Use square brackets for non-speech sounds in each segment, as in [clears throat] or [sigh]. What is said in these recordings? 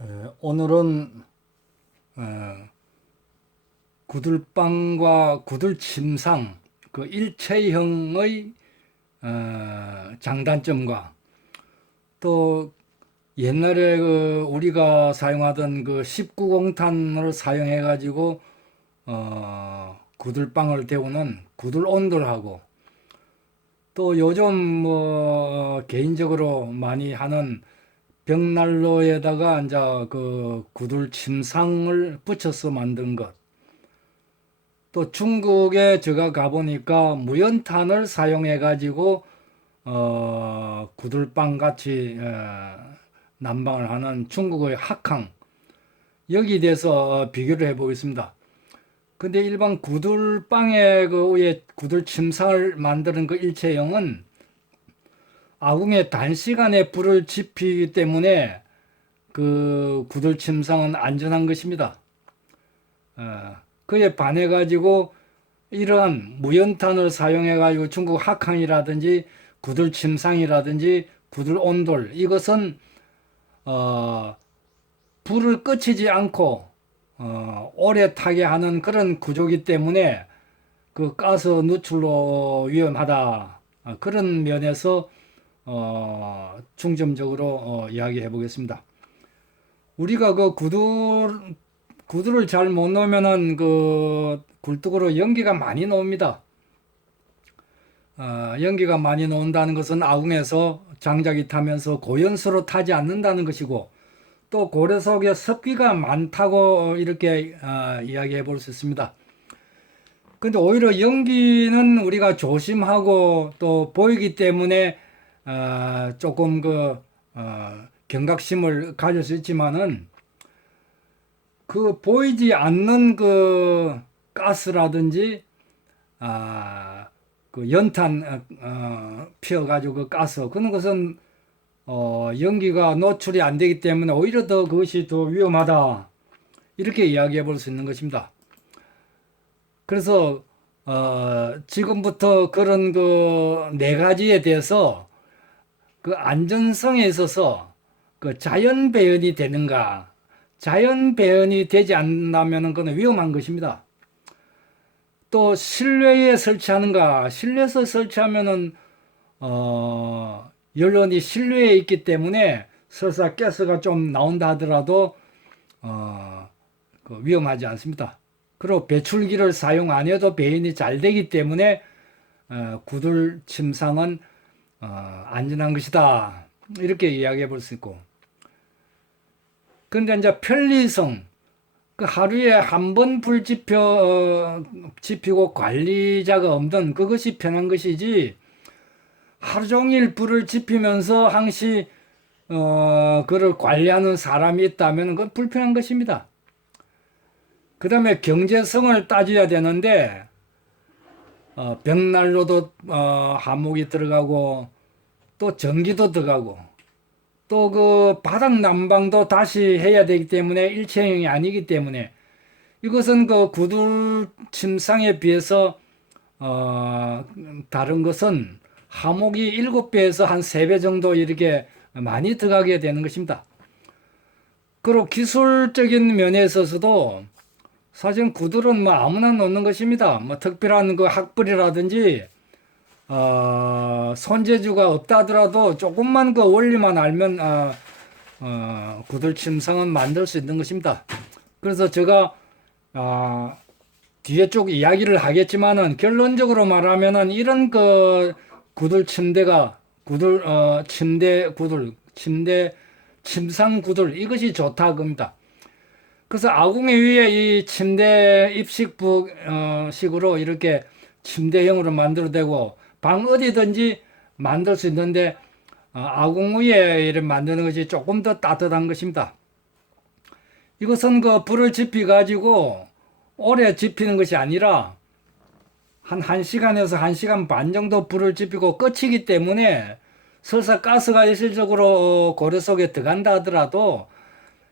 에, 오늘은 어, 구들빵과 구들침상 그 일체형의 어, 장단점과 또 옛날에 그 우리가 사용하던 그 19공탄을 사용해 가지고 어, 구들빵을 데우는 구들 온돌하고 또 요즘 뭐 개인적으로 많이 하는 벽난로에다가 이제 그 구들 침상을 붙여서 만든 것. 또 중국에 제가 가보니까 무연탄을 사용해 가지고 어 구들빵 같이 어, 난방을 하는 중국의 학항 여기 대해서 비교를 해 보겠습니다. 근데 일반 구들빵의 그 위에 구들 침상을 만드는 그 일체형은 아궁에 단시간에 불을 지피기 때문에 그 구들 침상은 안전한 것입니다. 어, 그에 반해 가지고 이러한 무연탄을 사용해 가지고 중국 학항이라든지 구들 침상이라든지 구들 온돌 이것은 어, 불을 끄치지 않고 어, 오래 타게 하는 그런 구조기 때문에 그 가스 누출로 위험하다 어, 그런 면에서 어, 중점적으로 어, 이야기해 보겠습니다. 우리가 그 구두 구두를 잘못 놓으면은 그 굴뚝으로 연기가 많이 나옵니다. 어, 연기가 많이 나온다는 것은 아궁에서 장작이 타면서 고연소로 타지 않는다는 것이고 또 고래 속에 습기가 많다고 이렇게 어, 이야기해 볼 수 있습니다. 근데 오히려 연기는 우리가 조심하고 또 보이기 때문에 어, 조금 그 어, 경각심을 가질 수 있지만은 그 보이지 않는 그 가스라든지 아, 그 연탄 어, 어, 피워가지고 그 가스 그런 것은 어, 연기가 노출이 안 되기 때문에 오히려 더 그것이 더 위험하다 이렇게 이야기해 볼 수 있는 것입니다. 그래서 어, 지금부터 그런 그 네 가지에 대해서 그 안전성에 있어서 그 자연 배연이 되는가 자연 배연이 되지 않는다면 그는 위험한 것입니다. 또 실내에 설치하는가 실내에서 설치하면은 어, 연료이 실내에 있기 때문에 설사 가스가 좀 나온다 하더라도 어, 그 위험하지 않습니다. 그리고 배출기를 사용 안 해도 배연이 잘 되기 때문에 어, 구들 침상은 어, 안전한 것이다. 이렇게 이야기해 볼 수 있고. 근데 이제 편리성, 그 하루에 한 번 불 지펴, 어, 지피고 관리자가 없는 그것이 편한 것이지, 하루 종일 불을 지피면서 항시, 어, 그를 관리하는 사람이 있다면 그건 불편한 것입니다. 그 다음에 경제성을 따져야 되는데, 어, 벽난로도 어, 한목이 들어가고 또 전기도 들어가고 또 그 바닥 난방도 다시 해야 되기 때문에 일체형이 아니기 때문에 이것은 그 구들 침상에 비해서 어, 다른 것은 하목이 일곱 배에서 한세배 정도 이렇게 많이 들어가게 되는 것입니다. 그리고 기술적인 면에 있어서도 사실 구들은 뭐 아무나 놓는 것입니다. 뭐 특별한 그 학벌이라든지 어, 손재주가 없다 하더라도 조금만 그 원리만 알면 어, 어, 구들 침상은 만들 수 있는 것입니다. 그래서 제가 어, 뒤에 쪽 이야기를 하겠지만은 결론적으로 말하면은 이런 그 구들 침대가 구들 어, 침대 구들 침대 침상 구들 이것이 좋다 겁니다. 그래서 아궁이 위에 이 침대 입식부 어, 식으로 이렇게 침대형으로 만들어되고 방 어디든지 만들 수 있는데 어, 아궁 위에 이렇게 만드는 것이 조금 더 따뜻한 것입니다. 이것은 그 불을 지피 가지고 오래 지피는 것이 아니라 한 1시간에서 1시간 반 정도 불을 지피고 끝이기 때문에 설사 가스가 일시적으로 고래 속에 들어간다 하더라도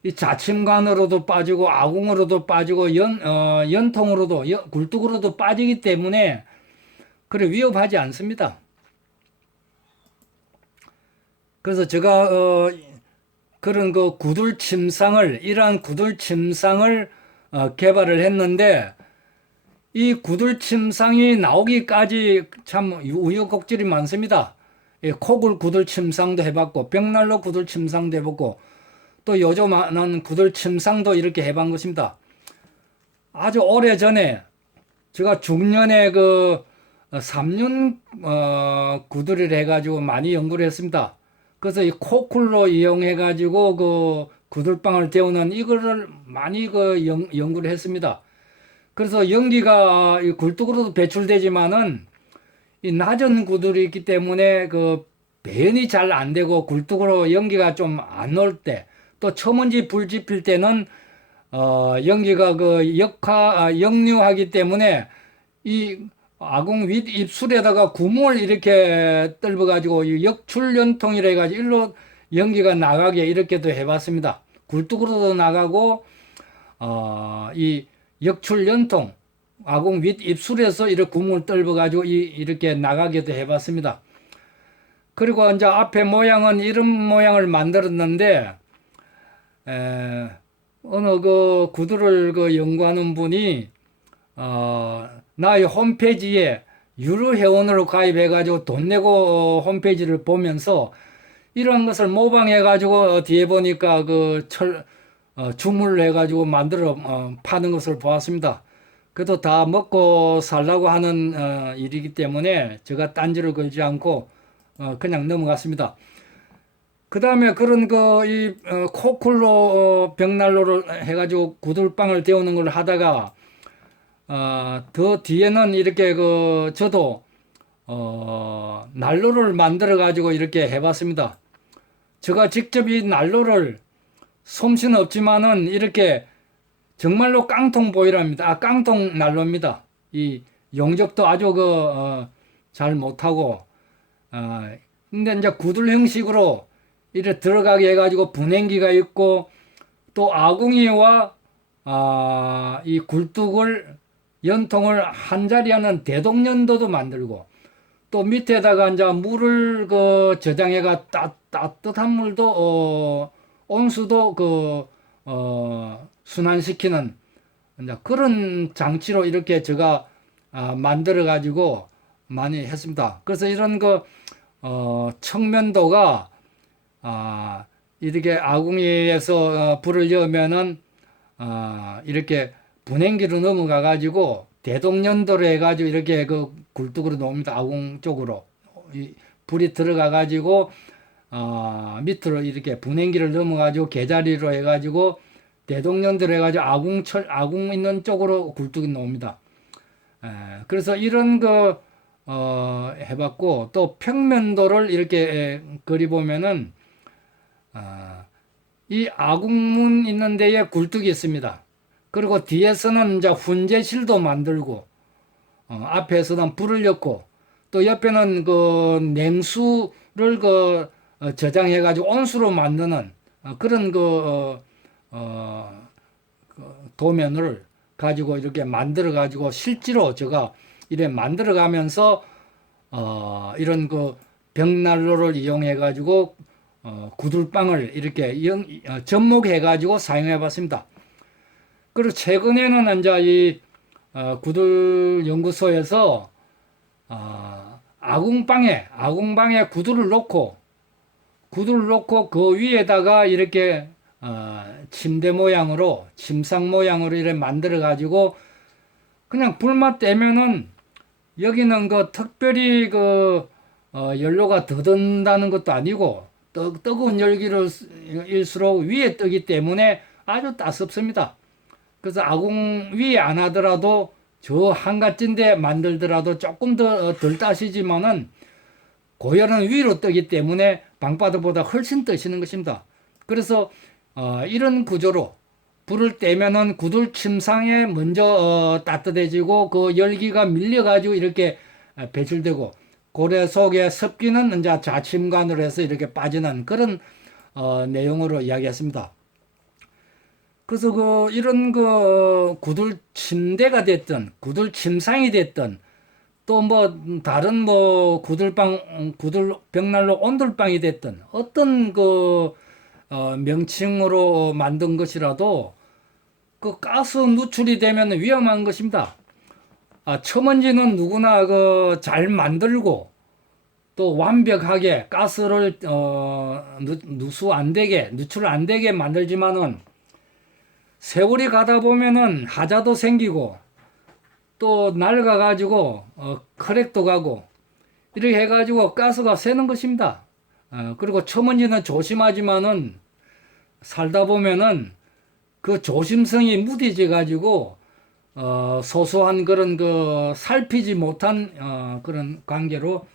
이 자침관으로도 빠지고 아궁으로도 빠지고 연, 어, 연통으로도 연, 굴뚝으로도 빠지기 때문에 그래 위협하지 않습니다. 그래서 제가 어, 그런 그 구들 침상을 이러한 구들 침상을 어, 개발을 했는데 이 구들 침상이 나오기까지 참 우여곡절이 많습니다. 예, 코굴 구들 침상도 해봤고 벽난로 구들 침상도 해봤고 또 요즘은 구들 침상도 이렇게 해본 것입니다. 아주 오래 전에 제가 중년에 그 3년 어, 구들을 해가지고 많이 연구를 했습니다. 그래서 이 코쿨로 이용해가지고 그 구들방을 데우는 이거를 많이 그 연, 연구를 했습니다. 그래서 연기가 이 굴뚝으로도 배출되지만은 이 낮은 구들이 있기 때문에 그 배연이 잘 안 되고 굴뚝으로 연기가 좀 안 올 때, 또 처먼지 불 지필 때는 어 연기가 그 역화 아, 역류하기 때문에 이 아궁 윗 입술에다가 구멍을 이렇게 뚫어 가지고 역출연통이라 해 가지고 일로 연기가 나가게 이렇게도 해 봤습니다. 굴뚝으로도 나가고 어 이 역출연통 아궁 윗 입술에서 이렇게 구멍을 뚫어 가지고 이렇게 나가게도 해 봤습니다. 그리고 이제 앞에 모양은 이런 모양을 만들었는데 에, 어느 그 구두를 그 연구하는 분이 어, 나의 홈페이지에 유료 회원으로 가입해 가지고 돈 내고 홈페이지를 보면서 이런 것을 모방해 가지고 뒤에 보니까 그 철 어, 주문을 해 가지고 만들어 어, 파는 것을 보았습니다. 그래도 다 먹고 살라고 하는 어, 일이기 때문에 제가 딴지를 걸지 않고 어, 그냥 넘어갔습니다. 그 다음에 그런 그 이 어, 코쿨로 어, 벽난로를 해가지고 구들방을 데우는 걸 하다가 어, 더 뒤에는 이렇게 그 저도 어, 난로를 만들어 가지고 이렇게 해봤습니다. 제가 직접 이 난로를 솜씨는 없지만은 이렇게 정말로 깡통 보이랍니다. 아 깡통 난로입니다. 이 용접도 아주 그잘 어, 못하고 아, 근데 이제 구들 형식으로 이래 들어가게 해가지고 분행기가 있고 또 아궁이와 아, 이 굴뚝을 연통을 한 자리 하는 대동연도도 만들고 또 밑에다가 이제 물을 그 저장해가 따, 따뜻한 물도 어, 온수도 그 어, 순환시키는 이제 그런 장치로 이렇게 제가 아, 만들어 가지고 많이 했습니다. 그래서 이런 그 어, 청면도가 아, 이렇게 아궁이에서 어, 불을 여면은 아, 이렇게 분행기로 넘어가 가지고 대동연도로 해 가지고 이렇게 그 굴뚝으로 놓습니다. 아궁 쪽으로 이 불이 들어가 가지고 어, 밑으로 이렇게 분행기를 넘어 가지고 개자리로 해 가지고 대동연도로 해 가지고 아궁철 아궁 있는 쪽으로 굴뚝이 놓습니다. 에, 그래서 이런 그 어, 해봤고 또 평면도를 이렇게 그리 보면은 어, 이 아궁문 있는 데에 굴뚝이 있습니다. 그리고 뒤에서는 이제 훈제실도 만들고 어, 앞에서는 불을 넣고 또 옆에는 그 냉수를 그 어, 저장해 가지고 온수로 만드는 어, 그런 그, 어, 어, 그 도면을 가지고 이렇게 만들어 가지고 실제로 제가 이래 만들어 가면서 어, 이런 그 벽난로를 이용해 가지고 어, 구들방을 이렇게 영, 어, 접목해 가지고 사용해 봤습니다. 그리고 최근에는 이제 이 어, 구들 연구소에서 어, 아궁방에 아궁방에 구들을 놓고 구들을 놓고 그 위에다가 이렇게 어, 침대 모양으로 침상 모양으로 이렇게 만들어 가지고 그냥 불만 떼면은 여기는 그 특별히 그 어, 연료가 더 든다는 것도 아니고 뜨, 뜨거운 열기를 일수록 위에 뜨기 때문에 아주 따숩습니다. 그래서 아궁 위에 안 하더라도 저 한갓진데 만들더라도 조금 더덜 어, 따시지만은 고열은 위로 뜨기 때문에 방바닥보다 훨씬 뜨시는 것입니다. 그래서 어, 이런 구조로 불을 떼면은 구들 침상에 먼저 어, 따뜻해지고 그 열기가 밀려가지고 이렇게 어, 배출되고 고래 속에 습기는 이제 자침관으로 해서 이렇게 빠지는 그런 어, 내용으로 이야기했습니다. 그래서 그 이런 그 구들 침대가 됐든 구들 침상이 됐든 또 뭐 다른 뭐 구들방 구들 벽난로 온돌방이 됐든 어떤 그 어, 명칭으로 만든 것이라도 그 가스 누출이 되면 위험한 것입니다. 아, 첨언지는 누구나 그 잘 만들고 또 완벽하게 가스를 어, 누, 누수 안 되게 누출 안 되게 만들지만은 세월이 가다 보면은 하자도 생기고 또 낡아 가지고 어, 크랙도 가고 이렇게 해 가지고 가스가 새는 것입니다. 어, 그리고 첨언지는 조심하지만은 살다 보면은 그 조심성이 무뎌져 가지고 어, 소소한 그런 그 살피지 못한 어, 그런 관계로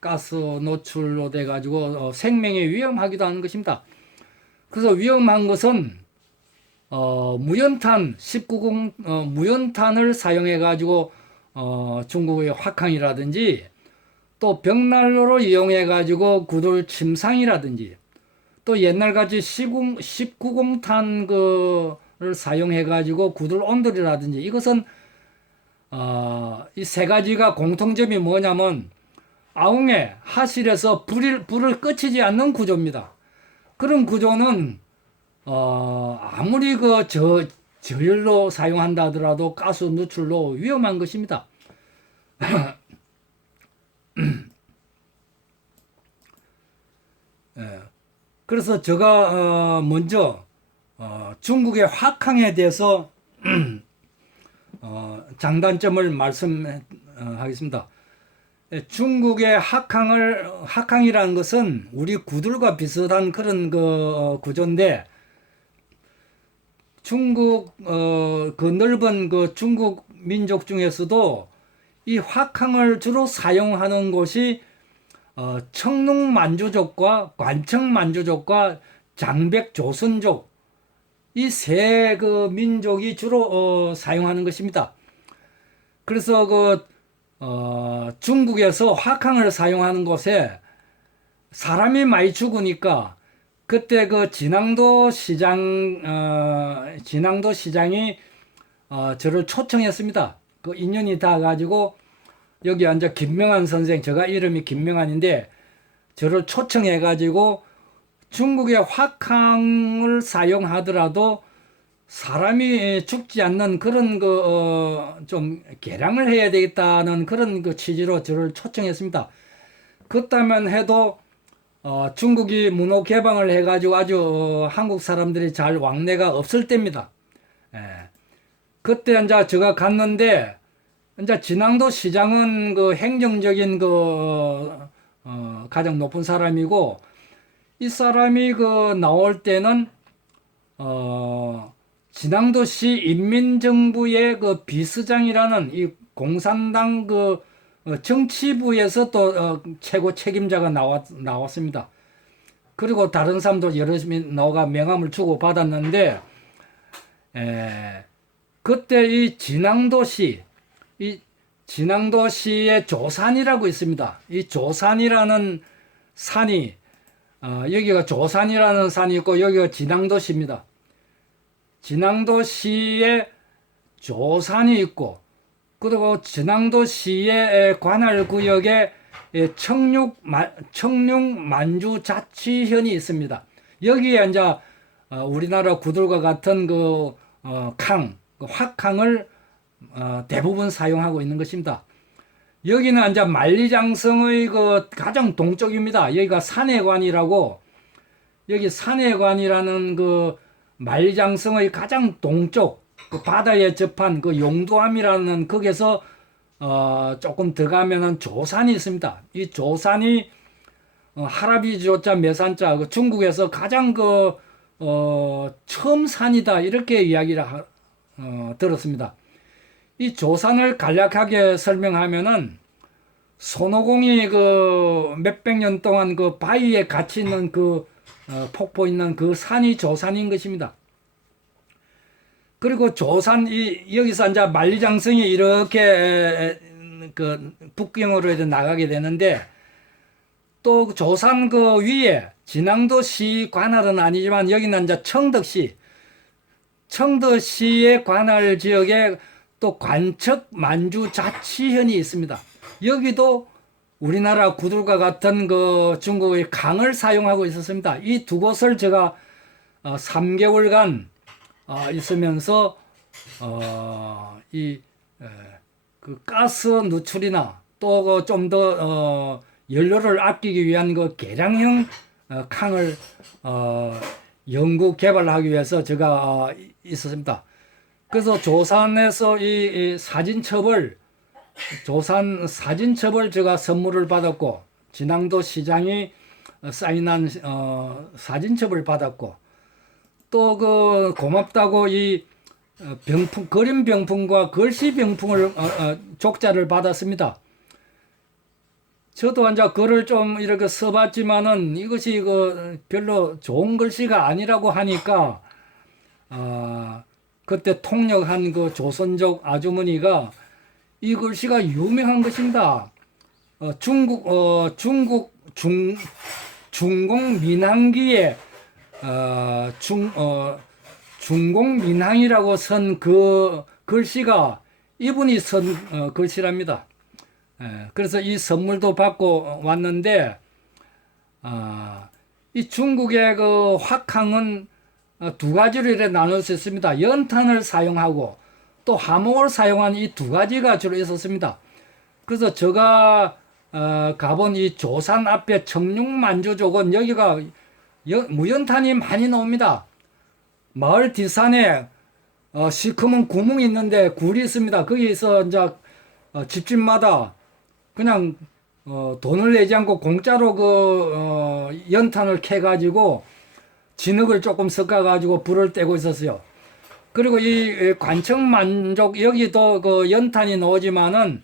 가스 노출로 돼 가지고 어, 생명에 위험하기도 하는 것입니다. 그래서 위험한 것은 어, 무연탄 19공 어, 무연탄을 사용해 가지고 어, 중국의 확항이라든지 또 벽난로로 이용해 가지고 구들 침상이라든지 또 옛날같이 19, 19공탄 그를 사용해 가지고 구들 온돌이라든지 이것은 어, 이 세 가지가 공통점이 뭐냐면 아웅에 하실에서 불을, 불을 꺼치지 않는 구조입니다. 그런 구조는 어, 아무리 그 저, 저열로 사용한다 하더라도 가스 누출로 위험한 것입니다. [clears throat] 예. 그래서 제가 어, 먼저 어, 중국의 확항에 대해서 [clears throat] 어, 장단점을 말씀하겠습니다. 예, 중국의 학항을 학항이라는 것은 우리 구들과 비슷한 그런 그 어, 구조인데 중국 어, 그 넓은 그 중국 민족 중에서도 이 확항을 주로 사용하는 곳이 어, 청농 만주족과 관청 만주족과 장백 조선족 이 세 그 민족이 주로 어, 사용하는 것입니다. 그래서 그 어, 중국에서 화캉을 사용하는 곳에 사람이 많이 죽으니까 그때 그 진앙도 시장 어, 진앙도 시장이 어, 저를 초청했습니다. 그 인연이 다 가지고 여기 앉아 김명한 선생 제가 이름이 김명한인데 저를 초청해 가지고 중국의 화캉을 사용하더라도 사람이 죽지 않는 그런 그, 어, 좀 개량을 해야 되겠다는 그런 그 취지로 저를 초청했습니다. 그렇다면 해도, 어, 중국이 문호 개방을 해가지고 아주 어, 한국 사람들이 잘 왕래가 없을 때입니다. 예. 그때 이제 제가 갔는데, 이제 진앙도 시장은 그 행정적인 그, 어, 가장 높은 사람이고, 이 사람이 그 나올 때는, 어, 진앙도시 인민정부의 그 비서장이라는 이 공산당 그 어, 정치부에서 또 어, 최고 책임자가 나왔, 나왔습니다. 그리고 다른 사람도 여러 나가 명함을 주고 받았는데 에, 그때 이 진앙도시 이 진앙도시의 조산이라고 있습니다. 이 조산이라는 산이 어, 여기가 조산이라는 산이 있고 여기가 진앙도시입니다. 진앙도시에 조산이 있고 그리고 진앙도시의 관할 구역에 청육 청룡 만주 자치현이 있습니다. 여기에 이제 어, 우리나라 구들과 같은 그 어, 캉, 그 화캉을 어, 대부분 사용하고 있는 것입니다. 여기는 이제 만리장성의 그 가장 동쪽입니다. 여기가 산해관이라고 여기 산해관이라는 그 말장성의 가장 동쪽 그 바다에 접한 그 용도암이라는 거기서 어 조금 들어가면은 조산이 있습니다. 이 조산이 어 하라비 조자 매산자 그 중국에서 가장 그 어 처음 산이다 이렇게 이야기를 하, 어 들었습니다. 이 조산을 간략하게 설명하면은 손오공이 그 몇백 년 동안 그 바위에 갇혀 있는 그 어, 폭포 있는 그 산이 조산인 것입니다. 그리고 조산 이 여기서 이제 만리장성이 이렇게 그 북경으로 해서 나가게 되는데 또 조산 그 위에 진앙도시 관할은 아니지만 여기는 이제 청덕시 청덕시의 관할 지역에 또 관척 만주 자치현이 있습니다. 여기도 우리나라 구들과 같은 그 중국의 강을 사용하고 있었습니다. 이 두 곳을 제가 어, 3개월간 어, 있으면서 어, 이 에, 그 가스 누출이나 또 좀더 어, 연료를 아끼기 위한 그 계량형 어, 캉을 어, 연구 개발하기 위해서 제가 어, 있었습니다. 그래서 조산에서 이, 이 사진첩을 조산 사진첩을 제가 선물을 받았고 진앙도 시장이 사인한 어, 사진첩을 받았고 또 그 고맙다고 이 어, 병풍 그림 병풍과 글씨 병풍을 어, 어, 족자를 받았습니다. 저도 이제 글을 좀 이렇게 써봤지만은 이것이 그 별로 좋은 글씨가 아니라고 하니까 아 그때 통역한 그 조선족 아주머니가 이 글씨가 유명한 것입니다. 어, 중국 어, 중국 중 중공 민항기에 어, 중 어, 중공 민항이라고 쓴그 글씨가 이분이 쓴 어, 글씨랍니다. 예, 그래서 이 선물도 받고 왔는데 아, 이 중국의 그 화캉은 어, 두 가지로 이렇게 나눌 수 있습니다. 연탄을 사용하고 또 하목을 사용한 이 두 가지가 주로 있었습니다. 그래서 제가 어, 가본 이 조산 앞에 청룡만주족은 여기가 연- 무연탄이 많이 나옵니다. 마을 뒷산에 어, 시커먼 구멍이 있는데 굴이 있습니다. 거기서 이제 어, 집집마다 그냥 어, 돈을 내지 않고 공짜로 그 어, 연탄을 캐 가지고 진흙을 조금 섞어 가지고 불을 떼고 있었어요. 그리고 이 관청 만족 여기도 그 연탄이 나오지만은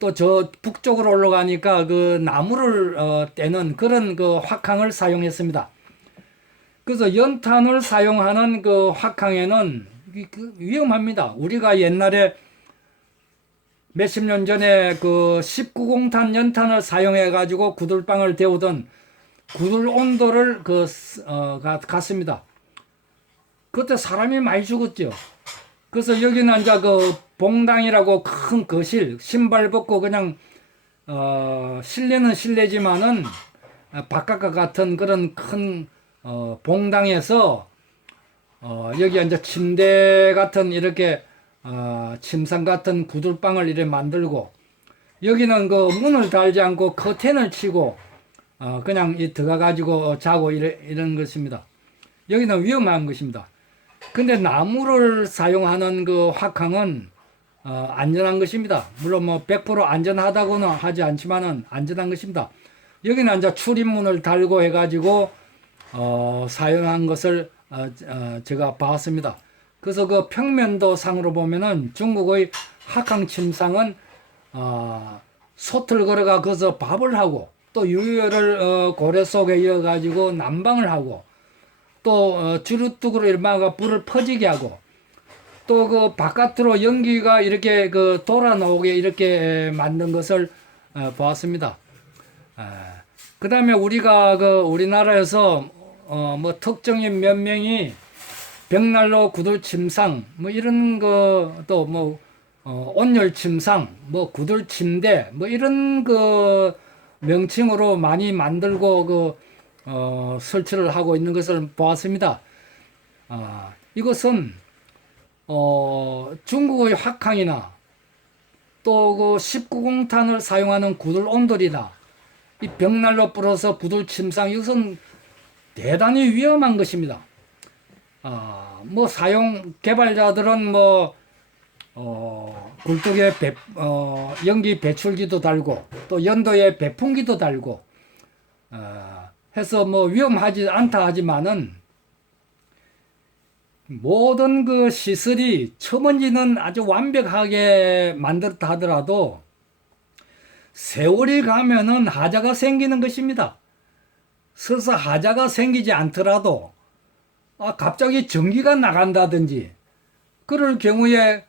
또 저 북쪽으로 올라가니까 그 나무를 어, 떼는 그런 그 화캉을 사용했습니다. 그래서 연탄을 사용하는 그 이- 그 위험합니다. 우리가 옛날에 몇십 년 전에 그 19공탄 연탄을 사용해 가지고 구들방을 데우던 구들 온도를 그 어, 가- 갔습니다. 그때 사람이 많이 죽었죠. 그래서 여기는 이제 그 봉당이라고 큰 거실 신발 벗고 그냥 어 실내는 실내지만은 아, 바깥과 같은 그런 큰 어, 봉당에서 어, 여기 이제 침대 같은 이렇게 어, 침상 같은 구들방을 이렇게 만들고 여기는 그 문을 달지 않고 커튼을 치고 어, 그냥 이 들어가 가지고 자고 이래, 이런 것입니다. 여기는 위험한 것입니다. 근데 나무를 사용하는 그 화캉은 어, 안전한 것입니다. 물론 뭐 100% 안전하다고는 하지 않지만은 안전한 것입니다. 여기는 이제 출입문을 달고 해가지고 어, 사용한 것을 어, 어, 제가 봤습니다. 그래서 그 평면도 상으로 보면은 중국의 학항 침상은 어, 솥을 걸어가 거기서 밥을 하고 또 유효를 어, 고래 속에 이어가지고 난방을 하고 또 어, 주루뚝으로 일마가 불을 퍼지게 하고 또 그 바깥으로 연기가 이렇게 그 돌아 나오게 이렇게 만든 것을 어, 보았습니다. 그 다음에 우리가 그 우리나라에서 어, 뭐 특정인 몇 명이 벽난로 구들 침상 뭐 이런 거또뭐 어, 온열 침상 뭐 구들 침대 뭐 이런 그 명칭으로 많이 만들고 그 어, 설치를 하고 있는 것을 보았습니다. 아, 이것은 어, 중국의 화캉이나 또 그 19공탄을 사용하는 구들 온돌이나 이 벽난로 불어서 구들 침상 이것은 대단히 위험한 것입니다. 아, 뭐 사용 개발자들은 뭐 어, 굴뚝에 배, 어, 연기 배출기도 달고 또 연도에 배풍기도 달고 어, 해서 뭐 위험하지 않다 하지만은 모든 그 시설이 처먼지는 아주 완벽하게 만들었다 하더라도 세월이 가면은 하자가 생기는 것입니다. 설사 하자가 생기지 않더라도 아, 갑자기 전기가 나간다든지 그럴 경우에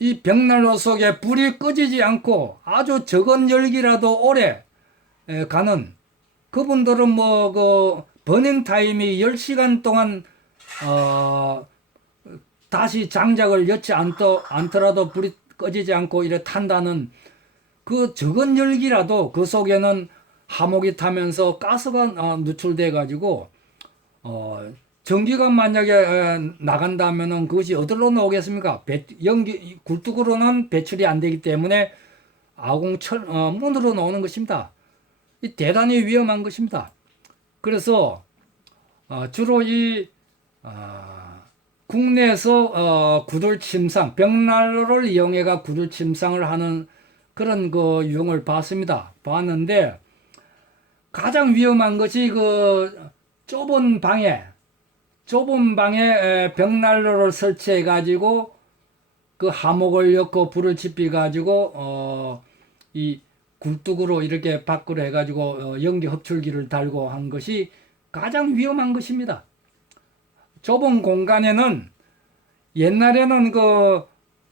이 벽난로 속에 불이 꺼지지 않고 아주 적은 열기라도 오래 에, 가는 그분들은 뭐 그 버닝 타임이 10시간 동안 어 다시 장작을 여지 않더, 않더라도 불이 꺼지지 않고 이래 탄다는 그 적은 열기라도 그 속에는 하목이 타면서 가스가 어, 누출돼 가지고 어 전기가 만약에 에, 나간다면은 그것이 어디로 나오겠습니까? 배, 연기 굴뚝으로는 배출이 안 되기 때문에 아공철 어, 문으로 나오는 것입니다. 이 대단히 위험한 것입니다. 그래서 어, 주로 이 아, 국내에서 어, 구들 침상 벽난로를 이용해가 구들 침상을 하는 그런 그 유형을 봤습니다. 봤는데 가장 위험한 것이 그 좁은 방에 좁은 방에 에, 벽난로를 설치해 가지고 그 하목을 엮고 불을 지피 가지고 어 이 굴뚝으로 이렇게 밖으로 해 가지고 어, 연기 흡출기를 달고 한 것이 가장 위험한 것입니다. 좁은 공간에는 옛날에는 그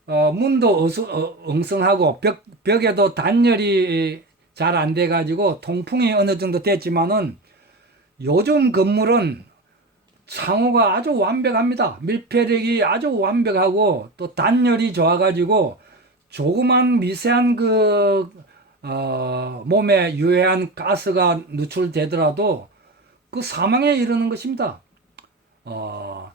어, 문도 어수, 어, 엉성하고 벽, 벽에도 단열이 잘 안 돼 가지고 통풍이 어느 정도 됐지만은 요즘 건물은 창호가 아주 완벽합니다. 밀폐력이 아주 완벽하고 또 단열이 좋아가지고 조그만 미세한 그 어, 몸에 유해한 가스가 누출되더라도 그 사망에 이르는 것입니다. 어,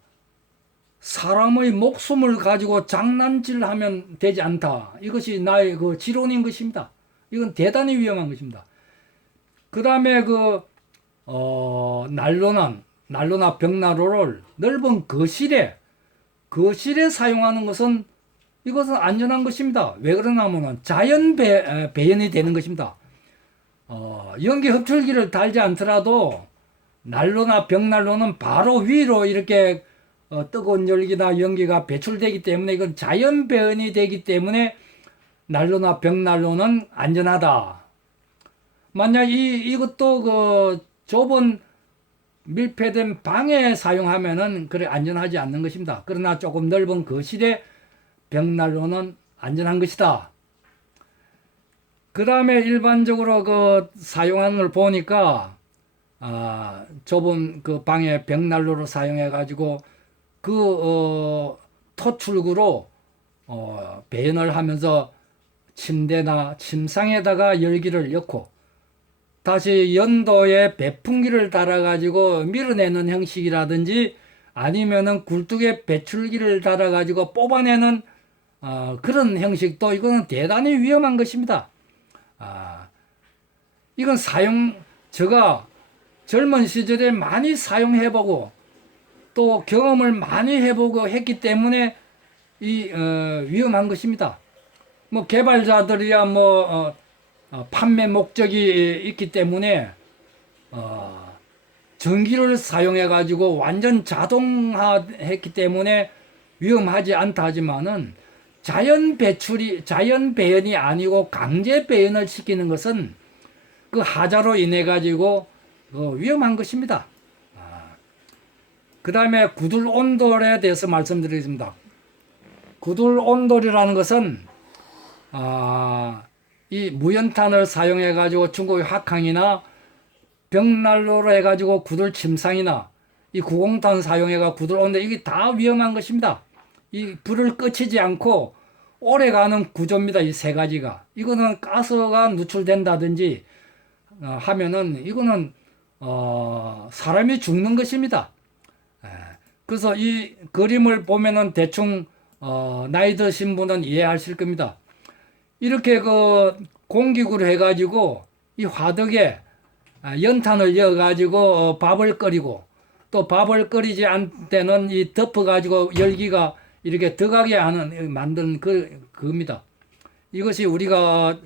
사람의 목숨을 가지고 장난질 하면 되지 않다. 이것이 나의 그 지론인 것입니다. 이건 대단히 위험한 것입니다. 그 다음에 그, 어, 난로난, 난로나 벽난로를 넓은 거실에, 거실에 사용하는 것은 이것은 안전한 것입니다. 왜 그러냐면은 자연 배, 에, 배연이 되는 것입니다. 어, 연기 흡출기를 달지 않더라도 난로나 벽난로는 바로 위로 이렇게 어, 뜨거운 열기나 연기가 배출되기 때문에 이건 자연 배연이 되기 때문에 난로나 벽난로는 안전하다. 만약 이 이것도 그 좁은 밀폐된 방에 사용하면은 그래 안전하지 않는 것입니다. 그러나 조금 넓은 거실에 벽난로는 안전한 것이다. 그 다음에 일반적으로 그 사용하는 걸 보니까 아, 좁은 그 방에 벽난로를 사용해 가지고 그 어, 토출구로 어, 배연을 하면서 침대나 침상에다가 열기를 넣고 다시 연도에 배풍기를 달아 가지고 밀어내는 형식이라든지 아니면은 굴뚝에 배출기를 달아 가지고 뽑아내는 어, 그런 형식도 이거는 대단히 위험한 것입니다. 아, 이건 사용 제가 젊은 시절에 많이 사용해보고 또 경험을 많이 해보고 했기 때문에 이 어, 위험한 것입니다. 뭐 개발자들이야 뭐 어, 어, 판매 목적이 있기 때문에 어, 전기를 사용해 가지고 완전 자동화했기 때문에 위험하지 않다 하지만은 자연 배출이 자연 배연이 아니고 강제 배연을 시키는 것은 그 하자로 인해 가지고 어, 위험한 것입니다. 그 다음에 구들 온돌에 대해서 말씀드리겠습니다. 구들 온돌이라는 것은 아, 이 무연탄을 사용해 가지고 중국의 학항이나 벽난로로 해 가지고 구들 침상이나 이 구공탄 사용해 가 구들 온돌 이게 다 위험한 것입니다. 이 불을 꺼치지 않고 오래 가는 구조입니다. 이 세 가지가. 이거는 가스가 누출된다든지 어, 하면은 이거는 어, 사람이 죽는 것입니다. 에, 그래서 이 그림을 보면은 대충 어, 나이 드신 분은 이해하실 겁니다. 이렇게 그 공기구를 해가지고 이 화덕에 아, 연탄을 이어가지고 어, 밥을 끓이고 또 밥을 끓이지 않을 때는 이 덮어가지고 열기가 이렇게 더가게 하는 만든 그 그겁니다. 이것이 우리가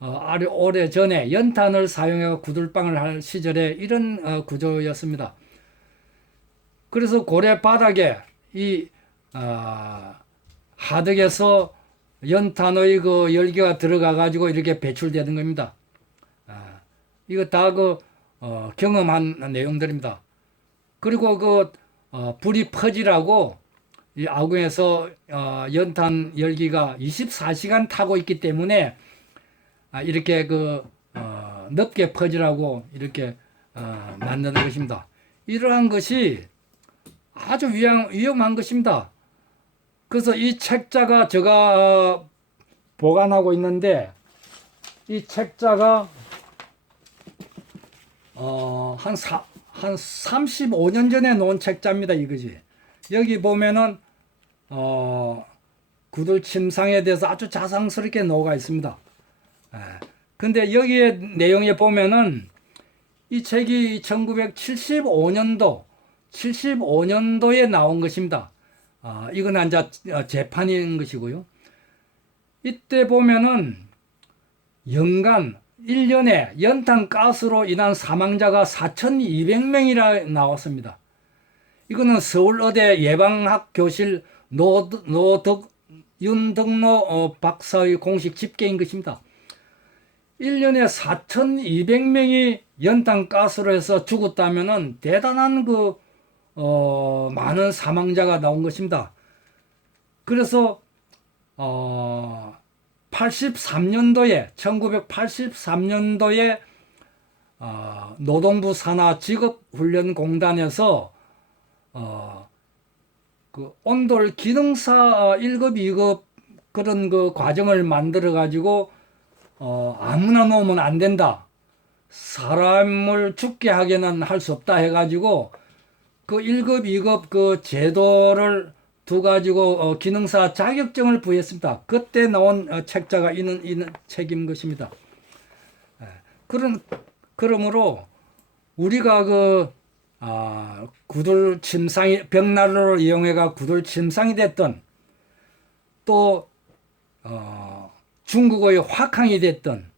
어, 아주 오래 전에 연탄을 사용해 구들방을 할 시절에 이런 어, 구조였습니다. 그래서 고래 바닥에 이 어, 하덕에서 연탄의 그 열기가 들어가 가지고 이렇게 배출되는 겁니다. 아, 이거 다그 어, 경험한 내용들입니다. 그리고 그 어, 불이 퍼지라고 이 아궁에서 어, 연탄 열기가 24시간 타고 있기 때문에 아, 이렇게 그 어, 넓게 퍼지라고 이렇게 어, 만드는 것입니다. 이러한 것이 아주 위험, 위험한 것입니다. 그래서 이 책자가 제가 어, 보관하고 있는데 이 책자가 어, 한, 사, 한 35년 전에 놓은 책자입니다. 이거지. 여기 보면은, 어, 구들 침상에 대해서 아주 자상스럽게 녹아 있습니다. 예. 근데 여기에 내용에 보면은 이 책이 1975년도, 75년도에 나온 것입니다. 아, 이건 이제 재판인 것이고요. 이때 보면은 연간 1년에 연탄 가스로 인한 사망자가 4,200명이라 나왔습니다. 이거는 서울의대 예방학 교실 노덕, 윤덕로 어, 박사의 공식 집계인 것입니다. 1년에 4,200명이 연탄 가스로 해서 죽었다면은 대단한 그, 어, 많은 사망자가 나온 것입니다. 그래서, 어, 83년도에, 1983년도에, 어, 노동부 산하 직업훈련공단에서, 어, 그 온돌 기능사 1급, 2급 그런 그 과정을 만들어 가지고 어, 아무나 놓으면 안 된다. 사람을 죽게 하게는 할 수 없다 해가지고 그 1급, 2급 그 제도를 두 가지고 어, 기능사 자격증을 부여했습니다. 그때 나온 어, 책자가 있는, 있는 책인 것입니다. 예. 그런, 그러므로 우리가 그, 아, 구들 침상이, 벽난로를 이용해가 구들 침상이 됐던 또, 어, 중국의 화캉이 됐던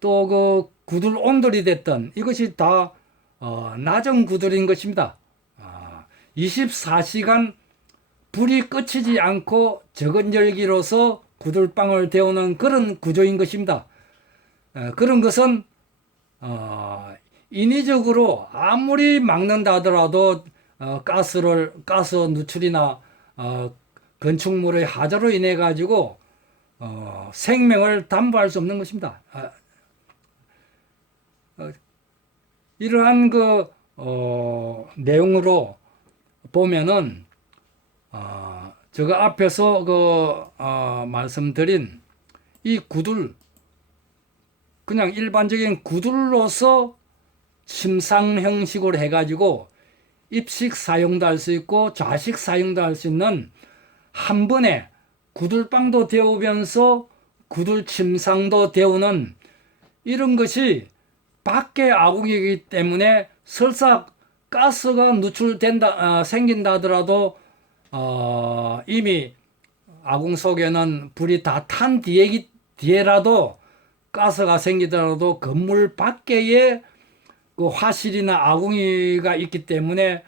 또 그 구들 온돌이 됐던 이것이 다 어, 낮은 구들인 것입니다. 아, 24시간 불이 꺼지지 않고 적은 열기로서 구들방을 데우는 그런 구조인 것입니다. 어, 그런 것은 어, 인위적으로 아무리 막는다 하더라도 어, 가스를 가스 누출이나 어, 건축물의 하자로 인해 가지고 어, 생명을 담보할 수 없는 것입니다. 아, 어, 이러한 그 어, 내용으로 보면은 어, 제가 앞에서 그 어, 말씀드린 이 구들 그냥 일반적인 구들로서 침상 형식으로 해가지고 입식 사용도 할 수 있고 좌식 사용도 할 수 있는 한 번에 구들빵도 데우면서 구들 침상도 데우는 이런 것이 밖에 아궁이기 때문에 설사 가스가 누출된다 어, 생긴다 하더라도 어, 이미 아궁 속에는 불이 다 탄 뒤에 뒤에라도 가스가 생기더라도 건물 밖에에 그 화실이나 아궁이가 있기 때문에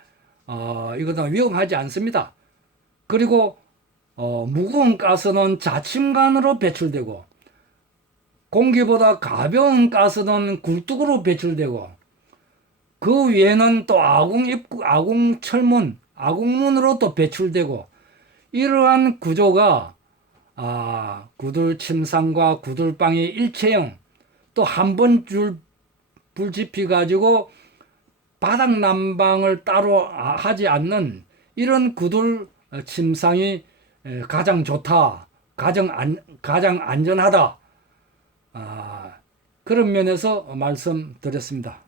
어, 이것은 위험하지 않습니다. 그리고 어, 무거운 가스는 자침관으로 배출되고 공기보다 가벼운 가스는 굴뚝으로 배출되고 그 위에는 또 아궁 입구, 아궁 철문, 아궁문으로 또 배출되고 이러한 구조가 아, 구들 침상과 구들방이 일체형 또 한 번 줄불 지피 가지고 바닥 난방을 따로 아, 하지 않는 이런 구들 침상이 에, 가장 좋다, 가장 안, 가장 안전하다. 아, 그런 면에서 말씀드렸습니다.